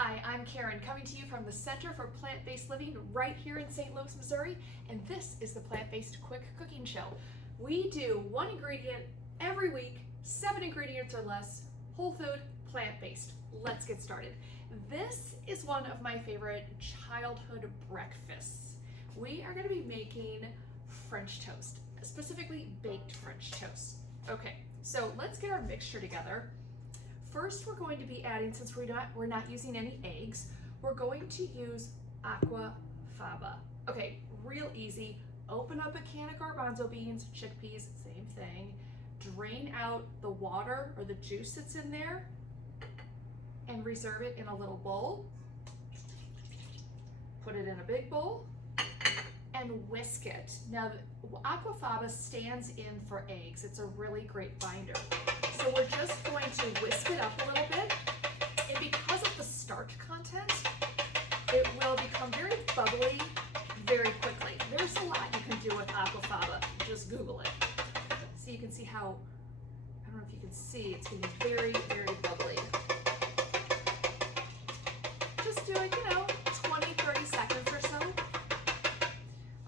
Hi, I'm Karen, coming to you from the Center for Plant-Based Living right here in St. Louis, Missouri, and this is the Plant-Based Quick Cooking Show. We do one ingredient every week, 7 ingredients or less, whole food, plant-based. Let's get started. This is one of my favorite childhood breakfasts. We are going to be making French toast, specifically baked French toast. Okay, so let's get our mixture together. First, we're going to be adding, since we're not using any eggs, we're going to use aquafaba. Okay, real easy. Open up a can of garbanzo beans, chickpeas, same thing. Drain out the water or the juice that's in there and reserve it in a little bowl. Put it in a big bowl and whisk it. Now, aquafaba stands in for eggs. It's a really great binder. So we're just going to whisk it up a little bit, and because of the starch content, it will become very bubbly very quickly. There's a lot you can do with aquafaba. Just Google it. So you can see how, I don't know if you can see, it's going to be very, very bubbly. Just do it, 20, 30 seconds or so.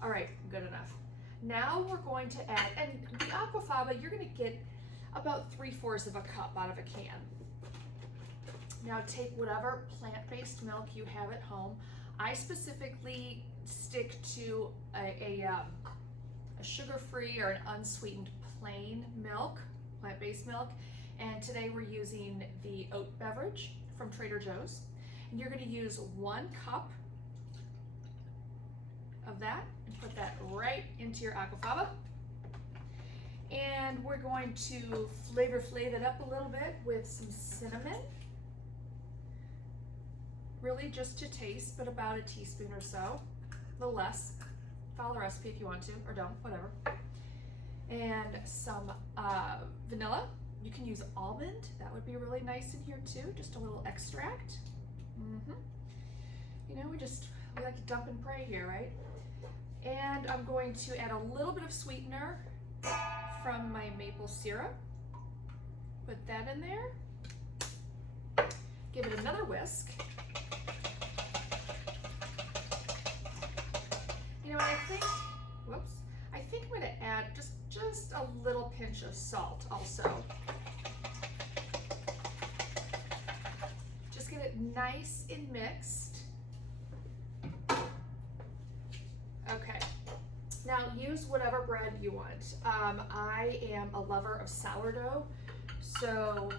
All right, good enough. Now we're going to add, and the aquafaba, you're going to get about 3/4 of a cup out of a can. Now take whatever plant-based milk you have at home. I specifically stick to a sugar-free or an unsweetened plain milk, plant-based milk. And today we're using the oat beverage from Trader Joe's. And you're going to use 1 cup of that and put that right into your aquafaba. And we're going to flavor it up a little bit with some cinnamon. Really just to taste, but about a teaspoon or so, a little less. Follow the recipe if you want to, or don't, whatever. And some vanilla. You can use almond, that would be really nice in here too, just a little extract. We like to dump and pray here, right? And I'm going to add a little bit of sweetener from my maple syrup. Put that in there. Give it another whisk. I think I'm going to add just a little pinch of salt also. Just get it nice and mixed. Okay. Now use whatever bread you want. I am a lover of sourdough, so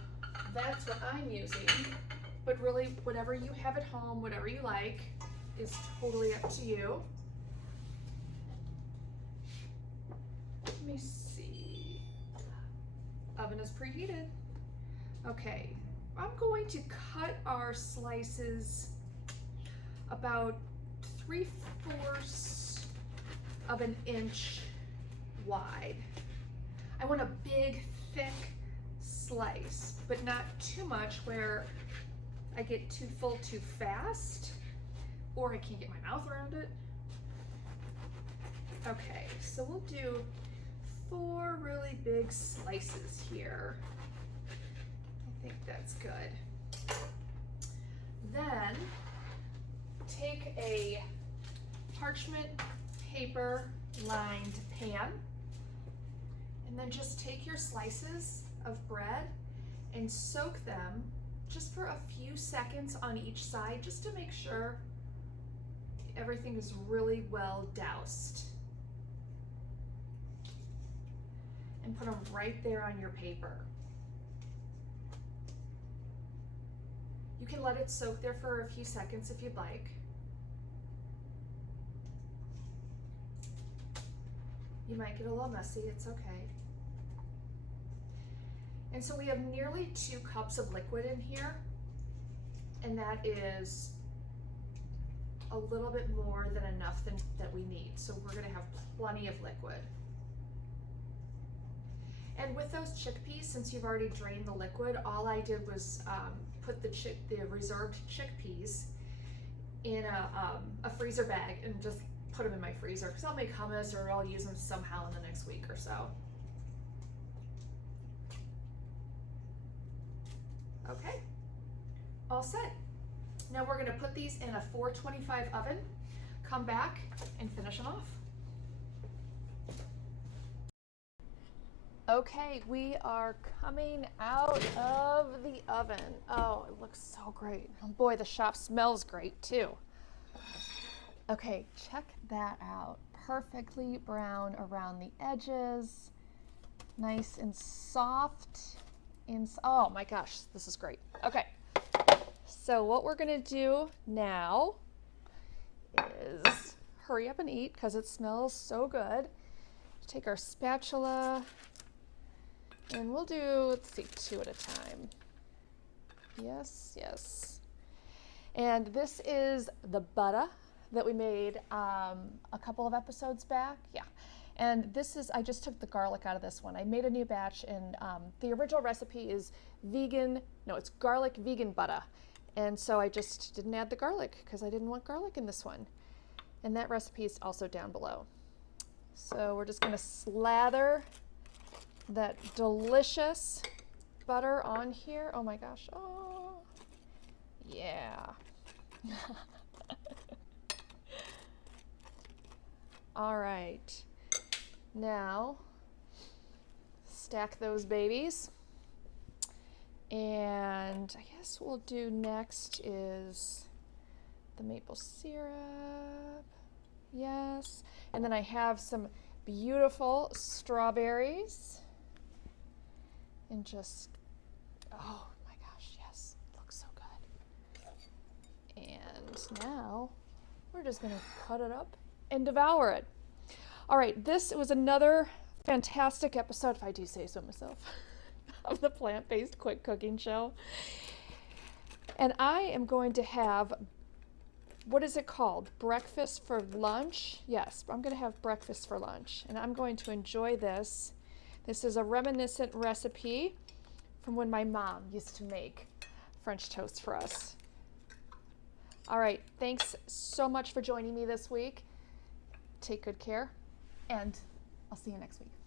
that's what I'm using. But really, whatever you have at home, whatever you like, is totally up to you. Let me see. Oven is preheated. Okay, I'm going to cut our slices about 3/4 of an inch wide. I want a big, thick slice, but not too much where I get too full too fast, or I can't get my mouth around it. Okay, so we'll do 4 really big slices here. I think that's good. Then take a parchment paper lined pan, and then just take your slices of bread and soak them just for a few seconds on each side, just to make sure everything is really well doused. And put them right there on your paper. You can let it soak there for a few seconds if you'd like. You might get a little messy, it's okay. And so we have nearly 2 cups of liquid in here, and that is a little bit more than enough that we need. So we're gonna have plenty of liquid. And with those chickpeas, since you've already drained the liquid, all I did was put the reserved chickpeas in a freezer bag and just put them in my freezer, because I'll make hummus or I'll use them somehow in the next week or so. Okay, all set. Now we're gonna put these in a 425 oven, come back and finish them off. Okay, we are coming out of the oven. Oh, it looks so great. Oh boy, the shop smells great too. Okay, check that out. Perfectly brown around the edges. Nice and soft. Oh my gosh, this is great. Okay, so what we're gonna do now is hurry up and eat because it smells so good. Take our spatula and we'll do, let's see, 2 at a time. Yes, yes. And this is the buttah that we made a couple of episodes back. Yeah. And this is, I just took the garlic out of this one. I made a new batch, and the original recipe is it's garlic vegan buttah. And so I just didn't add the garlic because I didn't want garlic in this one. And that recipe is also down below. So we're just gonna slather that delicious butter on here. Oh my gosh, oh, yeah. All right, now stack those babies. And I guess what we'll do next is the maple syrup. Yes, and then I have some beautiful strawberries. And just, oh my gosh, yes, it looks so good. And now we're just gonna cut it up and devour it. All right, this was another fantastic episode, if I do say so myself, of the plant-based quick cooking show. And I am going to have, what is it called? Breakfast for lunch? Yes, I'm gonna have breakfast for lunch, and I'm going to enjoy this. This is a reminiscent recipe from when my mom used to make French toast for us. All right, thanks so much for joining me this week. Take good care, and I'll see you next week.